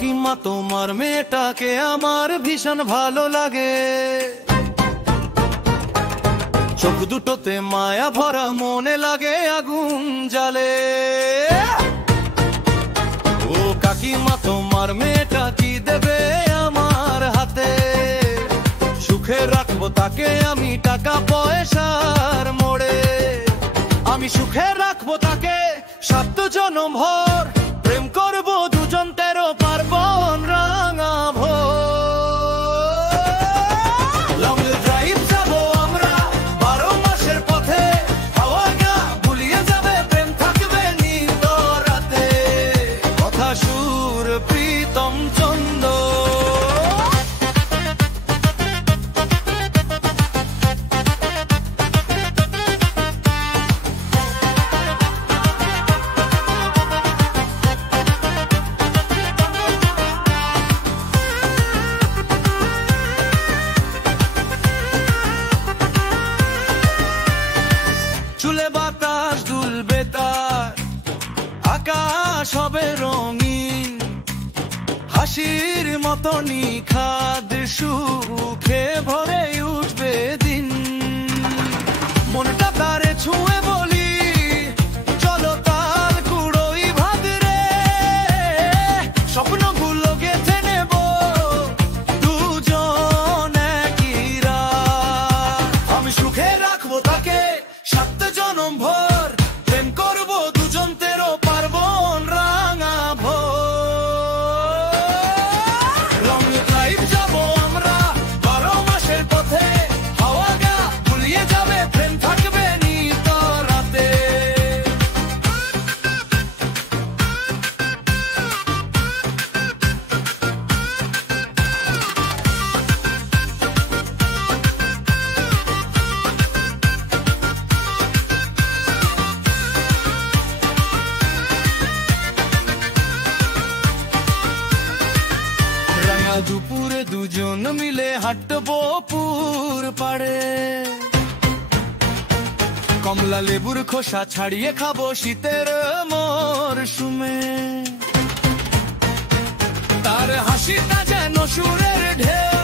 কাকিমা তোমার মেয়েটাকে আমার ভীষণ ভালো লাগে, চোখ দুটোতে মায়া ভরা, মনে লাগে আগুন জ্বালে। ও কাকিমা তোমার মেয়েটা কি দেবে আমার হাতে, সুখে রাখবো তাকে আমি টাকা পয়সার মোড়ে। আমি সুখে রাখবো তাকে 7 জনম ভর, প্রেম করবো দুজন 13 পার্বণ রাঙা ভোর। লং ড্রাইভ যাবো আমরা 12 মাসের পথে, হাওয়া গা ভুলিয়ে যাবে, প্রেম থাকবে নিত রাতে, কথা সুর প্রীতম চন্দ। চুলে বাতাস দুলবে তার, আকাশ হবে রঙিন, হাসির মতো নিখাদ, সুখে ভরে উঠবে দিন। মনটা তারে ছুঁয়ে বলি, চলো তার কুড়োই ভাদরে, স্বপ্নগুলো গেঁথে নেব দুজন একই রাত। আমি সুখে রাখবো তাকে 7 জনম ভর, প্রেম করবো দুজন 13 পার্বণ রাঙা ভোর। লং ড্রাইভ যাবো আমরা 12 মাসের পথে, হাওয়া গা ভুলিয়ে যাবে, প্রেম থাকবে নিত রাতে। দুপুরে দুজন মিলে হাঁটবো পুর পাড়ে, কমলা লেবুর খোসা ছাড়িয়ে খাবো শীতের মরশুমে। তার হাসিটা যেন সুরের ঢেউ,